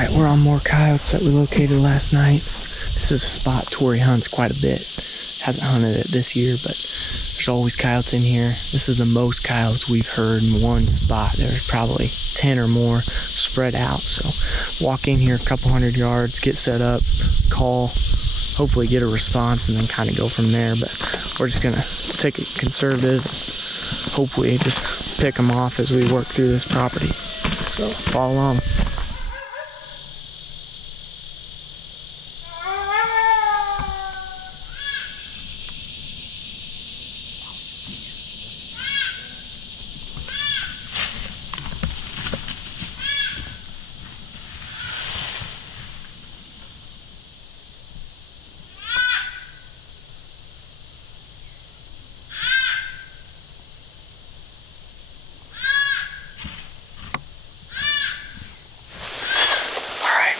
Alright, we're on more coyotes that we located last night. This is a spot Tori hunts quite a bit. Hasn't hunted it this year, but there's always coyotes in here. This is the most coyotes we've heard in one spot. There's probably 10 or more spread out. So walk in here a couple hundred yards, get set up, call, hopefully get a response, and then kind of go from there. But we're just going to take it conservative, hopefully just pick them off as we work through this property. So follow along.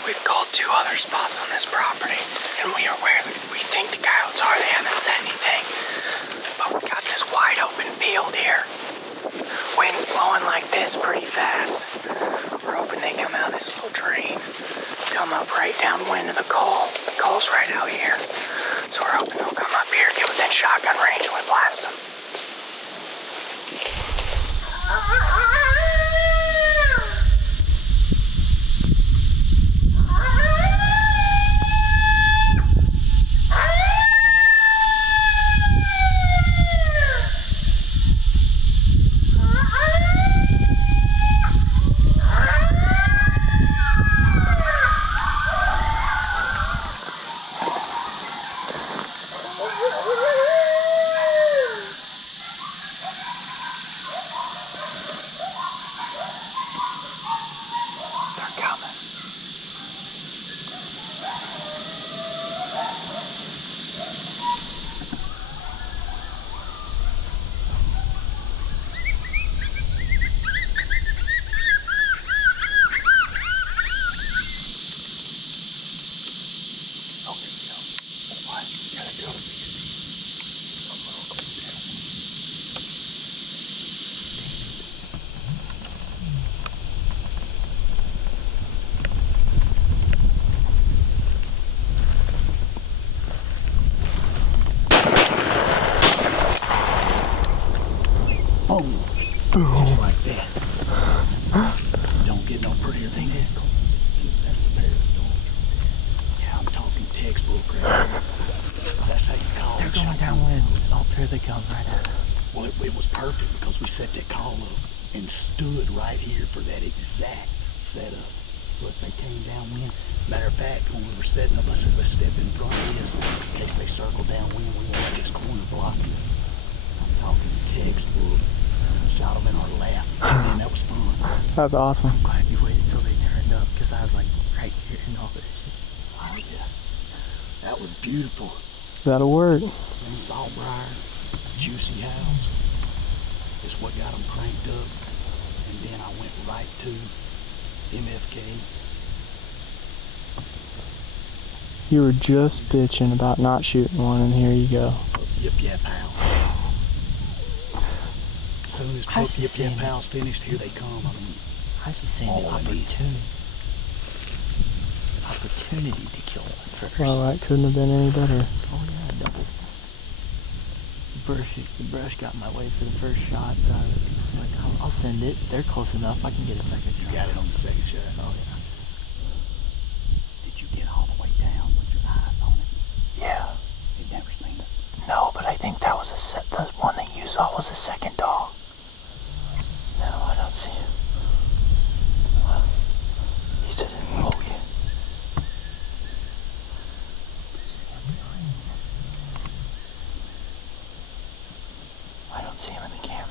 We've called 2 other spots on this property, and we are where we think the coyotes are. They haven't said anything, but we got this wide open field here. Wind's blowing like this pretty fast. We're hoping they come out of this little drain, come up right downwind of the call. The call's right out here, so we're hoping they'll come up here, get within shotgun range, and we blast them. Just like that. Don't get no prettier than that. That's the pair of dogs. Yeah, I'm talking textbook right here. That's how you call it. They're going downwind. Oh, there they come right at us. Well, it was perfect because we set that call up and stood right here for that exact setup. So if they came downwind, matter of fact, when we were setting up, I said, let's step in front of this in case they circle downwind. We want this corner blocked. I'm talking textbook. Shot them in our lap. Man, that was fun. That was awesome. I'm glad you waited till they turned up, because I was like right here and all this shit. Oh yeah. That was beautiful. That'll work. And Saltbriar, Juicy House is what got them cranked up. And then I went right to MFK. You were just bitching about not shooting one, and here you go. Yip House. As soon as Yip House finished, here they come. I mean, I was saying the opportunity to kill one first. Well, that couldn't have been any better. Oh yeah, double. The brush got in my way for the first shot. I was like, I'll send it. They're close enough. I can get a second shot. You got it on the second shot. Oh yeah. Did you get all the way down with your eyes on it? Yeah. You've never seen it? No, but I think that was the one that you saw was a second dog. No, I don't see him. He didn't. Oh, yeah. I don't see him in the camera.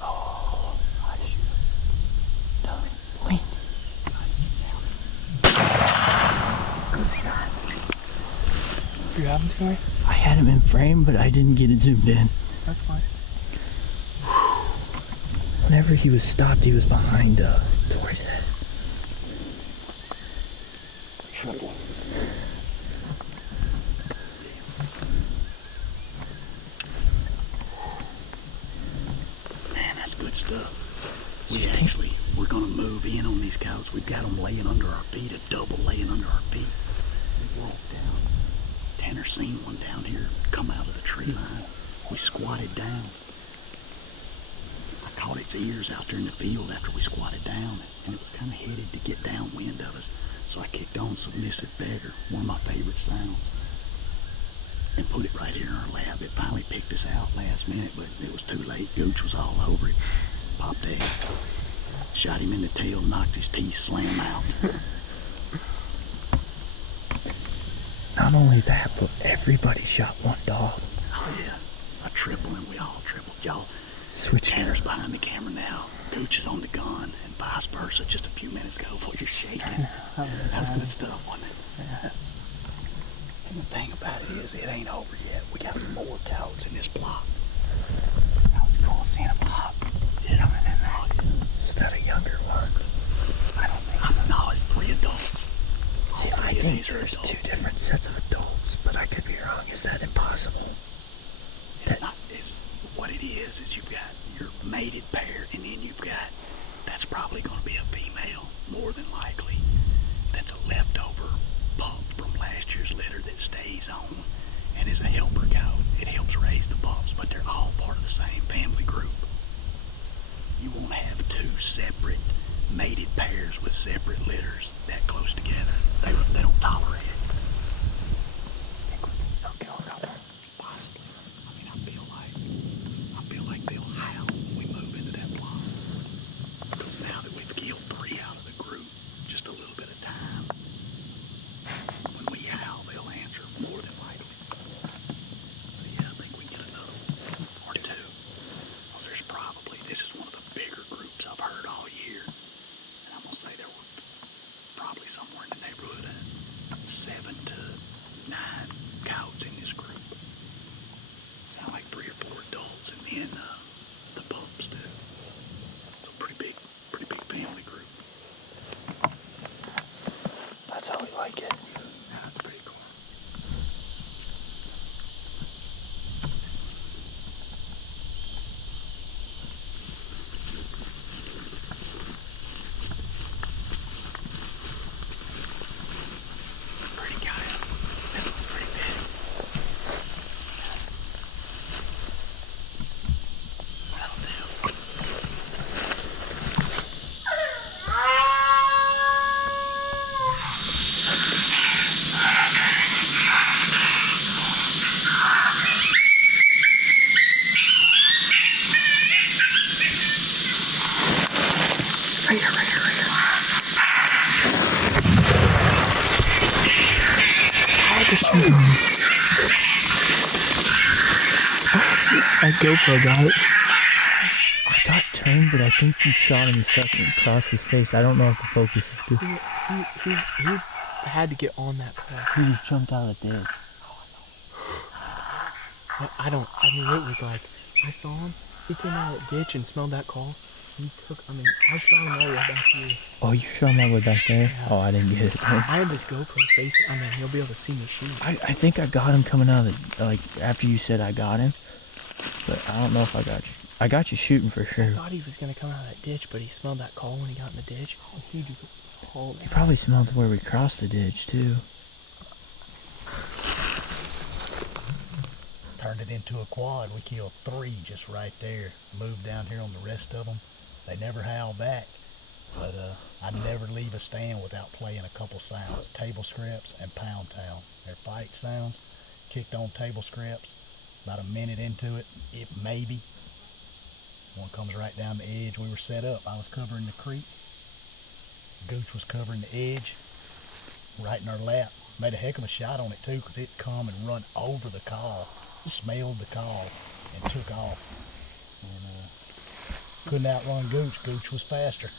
Oh, I shoot. No, lean. You have him to me? I had him in frame, but I didn't get it zoomed in. That's fine. Whenever he was stopped, he was behind Tori's head. Triple. That's good stuff. We're going to move in on these coyotes. We've got them laying under our feet, a double laying under our feet. We walked down. Tanner seen one down here come out of the tree line. We squatted down. I caught its ears out there in the field after we squatted down, and it was kind of headed to get downwind of us. So I kicked on Submissive Beggar, one of my favorite sounds, and put it right here in our lap. It finally picked us out last minute, but it was too late. Gooch was all over it. Popped egg. Shot him in the tail, knocked his teeth, slam out. Not only that, but everybody shot one dog. Oh yeah, a triple, and we all tripled. Y'all, Switch. Tanner's behind the camera now. Gooch is on the gun, and vice versa. Just a few minutes ago, before you're shaking. That's good stuff, wasn't it? Yeah. And the thing about it is, it ain't over yet. We got more coyotes in this block. That was cool seeing a pop. Yeah. Coming in there. Is that a younger one? I don't think so. No, it's 3 adults. See, All I 3 of think these are there's adults. 2 different sets of adults, but I could be wrong. Is that impossible? It's not. It's what it is you've got your mated pair, and then you've got, that's probably going to be a female, more than likely. That's a leftover pup from last year's litter that stays on and is a helper cow. It helps raise the pups, but they're all part of the same family group. You won't have 2 separate mated pairs with separate litters that close together. They don't tolerate it. I think we can still kill a couple. Possibly. I mean, I feel like they'll howl when we move into that block. Because now that we've killed 3 out of the group, just a little bit of time, when we howl, they'll answer more than likely. So yeah, I think we get another one or 2. Because there's probably, this is one of the bigger groups I've heard all year. And I'm going to say there were probably somewhere in the neighborhood of 7 to 9 coyotes in this group. Sound like 3 or 4 adults, and then the pups too. So pretty big family group. That's how we like it. Yeah, that's pretty cool. Pretty coyote. This one's pretty big. That'll do. Right here. I just shoot him. That GoPro got it. I got turned, but I think you shot him a second across his face. I don't know if the focus is good. He had to get on that call. He just jumped out of the ditch. I mean, it was like, I saw him, he came out of that ditch and smelled that call. I shot him all the way back here. Oh, you shot him all the way back there? Yeah. Oh, I didn't get it. I had this GoPro face, you'll be able to see me shoot. I think I got him coming out of the, like, after you said I got him. But I don't know if I got you. I got you shooting for sure. I thought he was going to come out of that ditch, but he smelled that call when he got in the ditch. He probably smelled where we crossed the ditch, too. Turned it into a quad. We killed 3 just right there. Moved down here on the rest of them. They never howl back, but I never leave a stand without playing a couple sounds. Table scraps and pound town. They're fight sounds. Kicked on table scraps. About a minute into it, maybe. One comes right down the edge. We were set up. I was covering the creek. Gooch was covering the edge. Right in our lap. Made a heck of a shot on it too, because it come and run over the call. Smelled the call and took off. And couldn't outrun Gooch. Gooch was faster.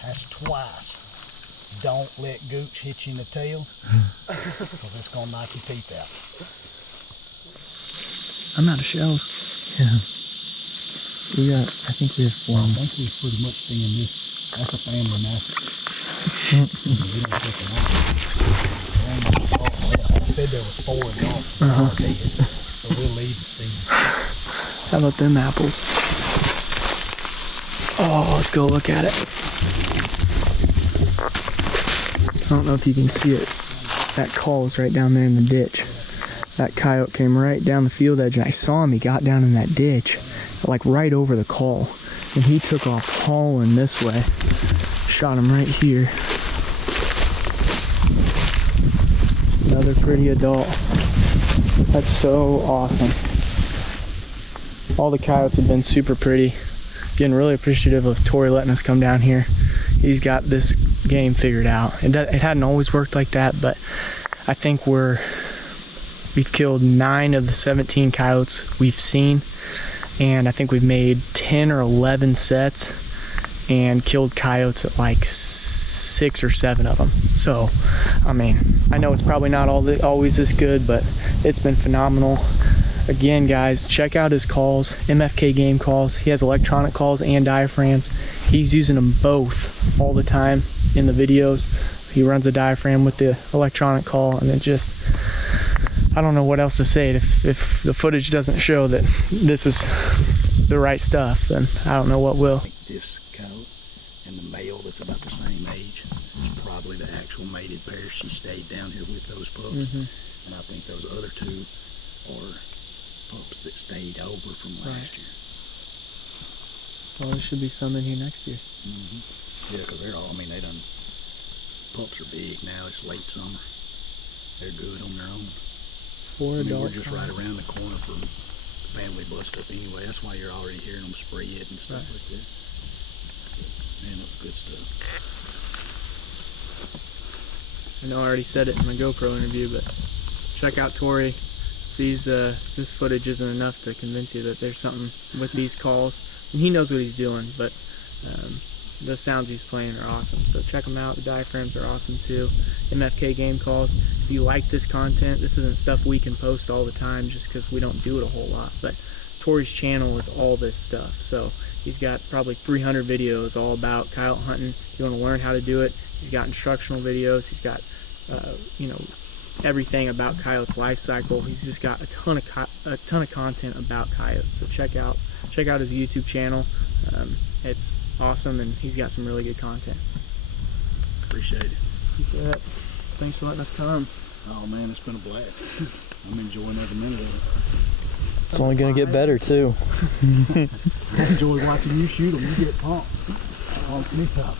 That's twice. Don't let Gooch hit you in the tail, because it's going to knock your teeth out. I'm out of shells. Yeah. I think we have 1. I think we've pretty much seen this. That's a family massacre. We don't take them out. I said there was 4 adults. So we'll leave the scene. How about them apples? Oh, let's go look at it. I don't know if you can see it. That call is right down there in the ditch. That coyote came right down the field edge, and I saw him. He got down in that ditch, like right over the call. And he took off hauling this way. Shot him right here. Another pretty adult. That's so awesome. All the coyotes have been super pretty. Again, really appreciative of Tori letting us come down here. He's got this game figured out. It hadn't always worked like that, but I think we've killed 9 of the 17 coyotes we've seen, and I think we've made 10 or 11 sets and killed coyotes at like 6 or 7 of them. So, I mean, I know it's probably not always this good, but it's been phenomenal. Again, guys, check out his calls, MFK game calls. He has electronic calls and diaphragms. He's using them both all the time in the videos. He runs a diaphragm with the electronic call, and it just, I don't know what else to say. If the footage doesn't show that this is the right stuff, then I don't know what will. This coyote and the male that's about the same age is probably the actual mated pair. She stayed down here with those pups, and I think those other 2 are pups that stayed over from last year. Well, there should be some in here next year. Yeah, because they're all, I mean, pups are big now. It's late summer. They're good on their own. 4 adults. We're just right around the corner from the family bust up anyway. That's why you're already hearing them spray it and stuff like that. Man, that's good stuff. I know I already said it in my GoPro interview, but check out Tori. This footage isn't enough to convince you that there's something with these calls. And he knows what he's doing, but the sounds he's playing are awesome. So check them out. The diaphragms are awesome too. MFK game calls. If you like this content, this isn't stuff we can post all the time just because we don't do it a whole lot. But Tori's channel is all this stuff. So he's got probably 300 videos all about coyote hunting. If you want to learn how to do it, he's got instructional videos. He's got, everything about coyotes' life cycle. He's just got a ton of content about coyotes. So check out his YouTube channel. It's awesome, and he's got some really good content. Appreciate it. You bet. Thanks for letting us come. Oh man, it's been a blast. I'm enjoying every minute of it. It's only gonna get better too. I enjoy watching you shoot them. You get pumped. Pumps me up.